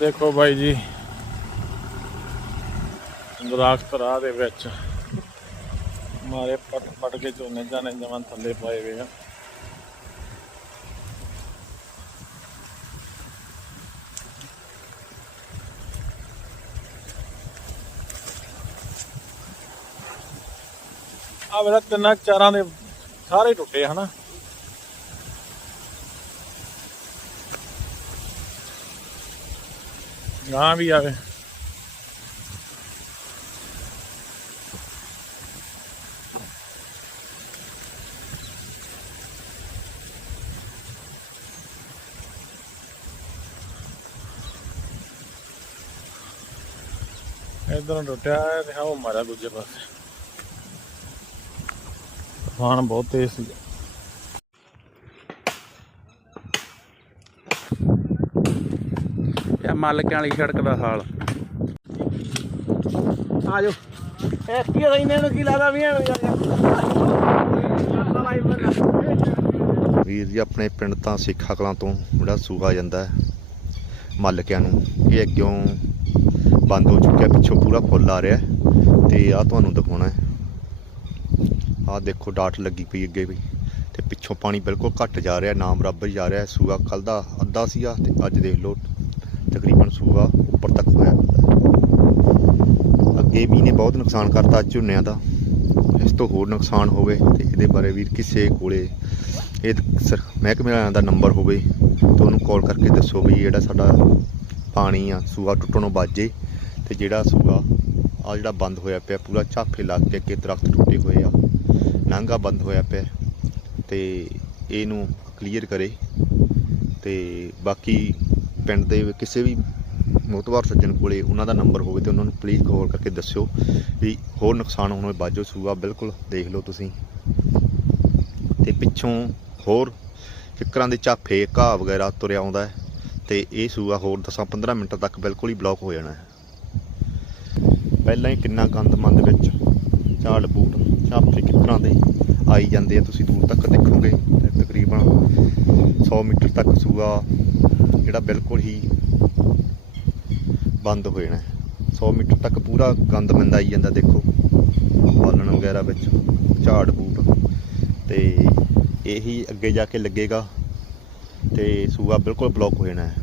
ਦੇਖੋ ਬਾਈ ਜੀ। ਦਰਖਤ ਰਾਹ ਦੇ ਵਿੱਚ। ਮਾਰੇ ਪਟ ਪਟ ਕੇ ਝੋਨੇ ਜਾਣੇ, ਜਮਾਂ ਥੱਲੇ ਪਾਏ ਹੋਏ ਆ। ਆ ਵੇਲਾ ਤਿੰਨਾਂ ਚਾਰਾਂ ਦੇ ਸਾਰੇ ਟੁੱਟੇ ਹਨਾ? ਗਾਂ ਵੀ ਆਵੇ ਇਧਰੋਂ ਟੁੱਟਿਆ ਹੈ ਤੇ ਉਹ ਮਾਰਿਆ ਦੂਜੇ ਪਾਸੇ ਤੂਫਾਨ ਬਹੁਤ ਤੇਜ਼ ਸੀ ਇਹ ਮਾਲਕਾਂ ਵਾਲੀ ਸੜਕ ਦਾ ਹਾਲ। ਆ ਜਾਓ। ਇਹ ਕੀ ਹੋਈ ਇਹਨਾਂ ਕੀ ਲੱਗਦਾ ਵੀ ਵੀਰ ਜੀ, ਆਪਣੇ ਪਿੰਡ ਤਾਂ ਸਿੱਖਾ ਕਲਾਂ ਤੋਂ ਜਿਹੜਾ ਸੂਆ ਜਾਂਦਾ ਹੈ ਮਾਲਕਿਆਂ ਨੂੰ। ਇਹ ਅੱਗਿਓਂ ਬੰਦ ਹੋ ਚੁੱਕਿਆ, ਪਿੱਛੋਂ ਪੂਰਾ ਫੁੱਲ ਆ ਰਿਹਾ ਤੇ ਆ ਤੁਹਾਨੂੰ ਦਿਖਾਉਣਾ ਹੈ। ਆ ਦੇਖੋ, ਡਾਟ ਲੱਗੀ ਪਈ ਅੱਗੇ ਵੀ। ਤੇ ਪਿੱਛੋਂ ਪਾਣੀ ਬਿਲਕੁਲ ਘਟ ਜਾ ਰਿਹਾ, ਨਾਮ ਬਰਾਬਰ ਜਾ ਰਿਹਾ ਸੂਆ ਕੱਲ ਦਾ ਅੱਧਾ ਸੀਗਾ ਤੇ ਅੱਜ ਦੇਖ ਲਓ ਤਕਰੀਬਨ ਸੂਆ ਉੱਪਰ ਤੱਕ ਹੋਇਆ ਪਿਆ ਅੱਗੇ ਵੀ ਨੇ ਬਹੁਤ ਨੁਕਸਾਨ ਕਰਤਾ ਝੋਨਿਆਂ ਦਾ। ਇਸ ਤੋਂ ਹੋਰ ਨੁਕਸਾਨ ਹੋਵੇ ਤੇ ਇਹਦੇ ਬਾਰੇ ਵੀ ਕਿਸੇ ਕੋਲੇ ਇਹ ਸਰ ਮਹਿਕਮੇ ਵਾਲਿਆਂ ਦਾ ਨੰਬਰ ਹੋਵੇ ਤਾਂ ਉਹਨੂੰ ਕਾਲ ਕਰਕੇ ਦੱਸੋ ਵੀ ਜਿਹੜਾ ਸਾਡਾ ਪਾਣੀ ਆ, ਸੂਆ ਟੁੱਟਣੋਂ ਬਾਜੇ ਤੇ ਜਿਹੜਾ ਸੂਆ ਆ ਜਿਹੜਾ ਬੰਦ ਹੋਇਆ ਪਿਆ, ਪੂਰਾ ਝਾਫੇ ਲੱਗ ਕੇ ਅੱਗੇ ਦਰਖਤ ਟੁੱਟੇ ਹੋਏ ਆ, ਨਾਂਗਾ ਬੰਦ ਹੋਇਆ ਪਿਆ ਤੇ ਇਹਨੂੰ ਕਲੀਅਰ ਕਰੇ ਤੇ ਬਾਕੀ ਪਿੰਡ ਦੇ ਕਿਸੇ ਵੀ ਮੋਤਵਾਰ ਸੱਜਣ ਕੋਲੇ ਉਹਨਾਂ ਦਾ ਨੰਬਰ ਹੋਵੇ ਤੇ ਉਹਨਾਂ ਨੂੰ ਪਲੀਜ਼ ਕਾਲ ਕਰਕੇ ਦੱਸਿਓ ਵੀ ਹੋਰ ਨੁਕਸਾਨ ਹੋਣ ਬਾਜੋ ਸੂਆ। ਬਿਲਕੁਲ ਦੇਖ ਲਓ ਤੁਸੀਂ। ਤੇ ਪਿੱਛੋਂ ਹੋਰ ਫਿਕਰਾਂ ਦੇ ਝਾਫੇ ਘਾਹ ਵਗੈਰਾ ਤੁਰਿਆ ਆਉਂਦਾ ਹੈ ਤੇ ਇਹ ਸੂਆ ਹੋਰ 10-15 ਮਿੰਟ ਤੱਕ ਬਿਲਕੁਲ ਹੀ ਬਲੌਕ ਹੋ ਜਾਣਾ ਹੈ। ਪਹਿਲਾਂ ਹੀ ਕਿੰਨਾ ਗੰਦ ਮੰਦ ਵਿੱਚ ਝਾੜ ਬੂਟ ਝਾਫੇ ਕਿਕਰਾਂ ਦੇ ਆਈ ਜਾਂਦੇ ਆ। ਤੁਸੀਂ ਦੂਰ ਤੱਕ ਦੇਖੋਗੇ ਤਕਰੀਬਨ 100 ਮੀਟਰ ਤੱਕ ਸੂਆ ਜਿਹੜਾ ਬਿਲਕੁਲ ਹੀ ਬੰਦ ਹੋ ਜਾਣਾ। ਹੈ 100 ਮੀਟਰ ਤੱਕ ਪੂਰਾ ਗੰਦ ਮੰਦ ਆਈ ਜਾਂਦਾ, ਦੇਖੋ। ਬਾਲਣ ਵਗੈਰਾ ਵਿੱਚ, ਝਾੜ ਬੂਟ। ਤੇ ਇਹੀ ਅੱਗੇ ਜਾ ਕੇ ਲੱਗੇਗਾ ਤੇ ਸੂਆ ਬਿਲਕੁਲ ਬਲੌਕ ਹੋ ਜਾਣਾ। ਹੈ